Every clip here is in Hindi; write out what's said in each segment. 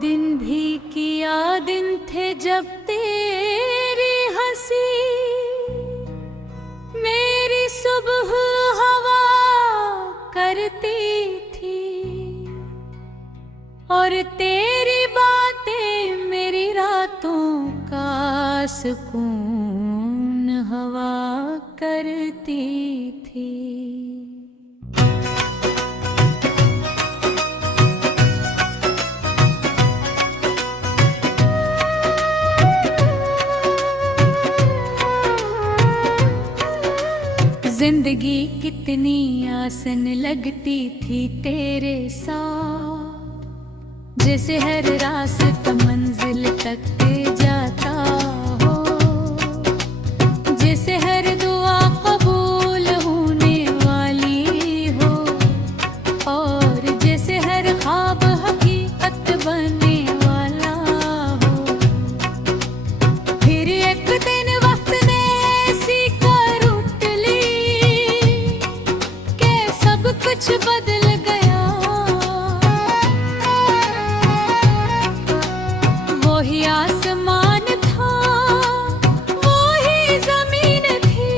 दिन भी किया दिन थे जब तेरी हंसी मेरी सुबह हवा करती थी और तेरी बातें मेरी रातों का सुकून हवा करती थी। जिंदगी कितनी आसान लगती थी तेरे साथ, जैसे हर रास्ता मंजिल तक जाता हो, जैसे हर दुआ कबूल होने वाली हो और जैसे हर ख्वाब हकीकत बनने वाला हो। फिर एक दिन वक्त ने ऐसी कुछ बदल गया, वही आसमान था, वही जमीन थी,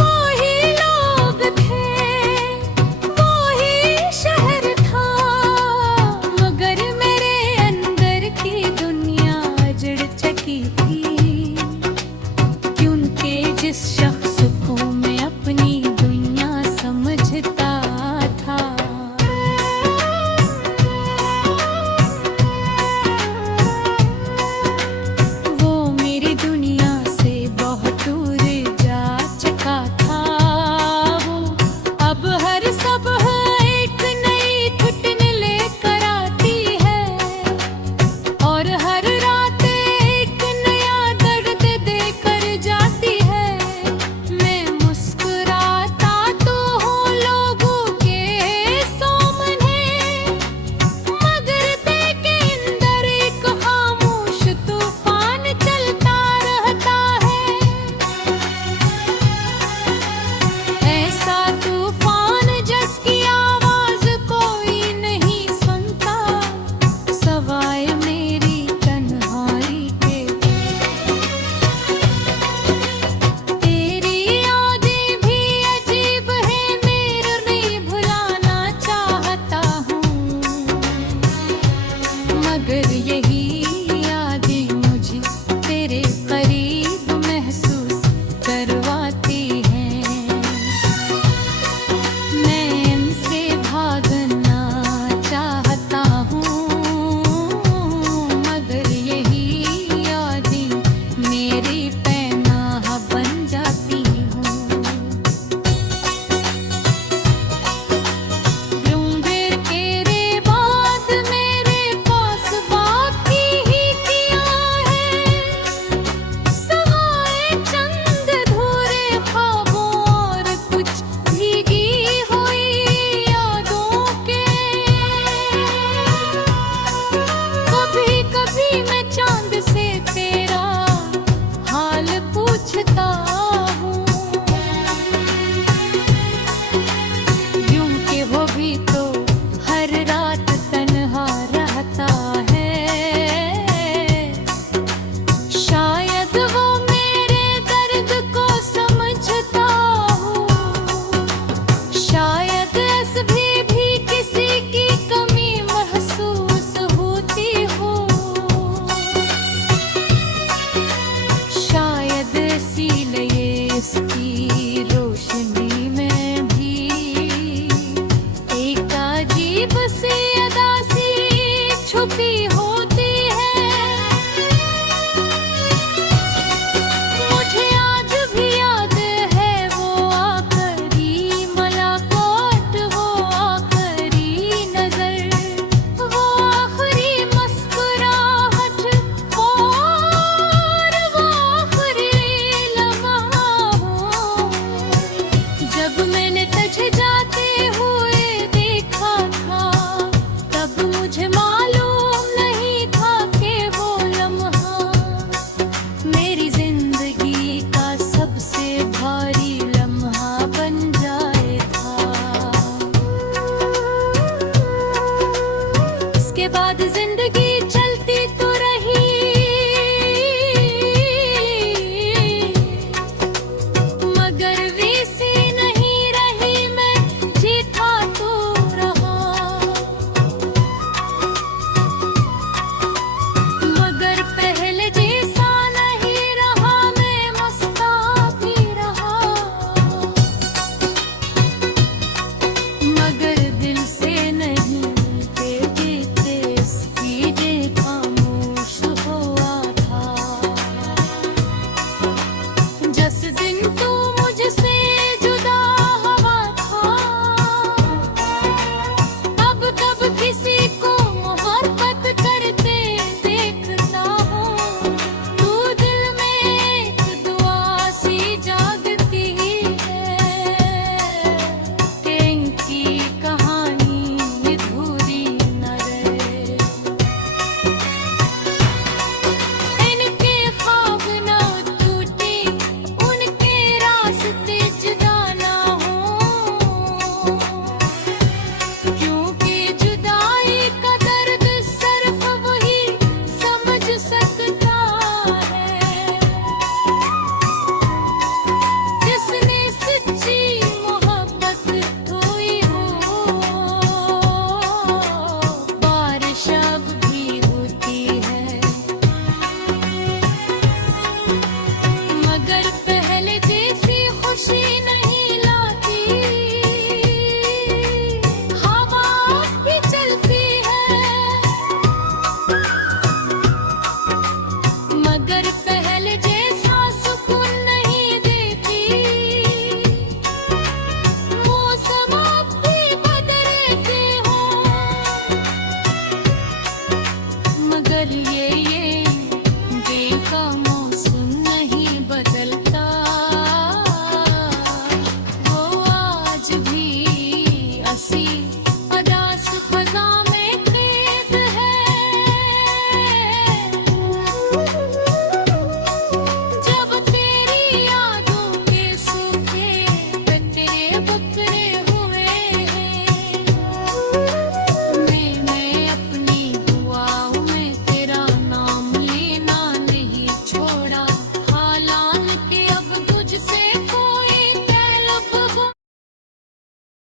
वही लोग थे, वही शहर था, मगर मेरे अंदर की दुनिया जड़ चकी थी, क्योंकि जिस शख्स को मैं अपनी रोशनी में भी एक अजीब सी अदा सी छुपी होती है। मुझे आज भी याद है वो आखिरी मुलाकात, वो आखिरी नजर, वो आखिरी मुस्कुराहट और वो आखिरी लम्हा। जब मैंने तुझे जाते हुए देखा था, तब मुझे मालूम नहीं था कि वो लम्हा मेरी जिंदगी का सबसे भारी लम्हा बन जाएगा। इसके बाद जिंदगी हंसी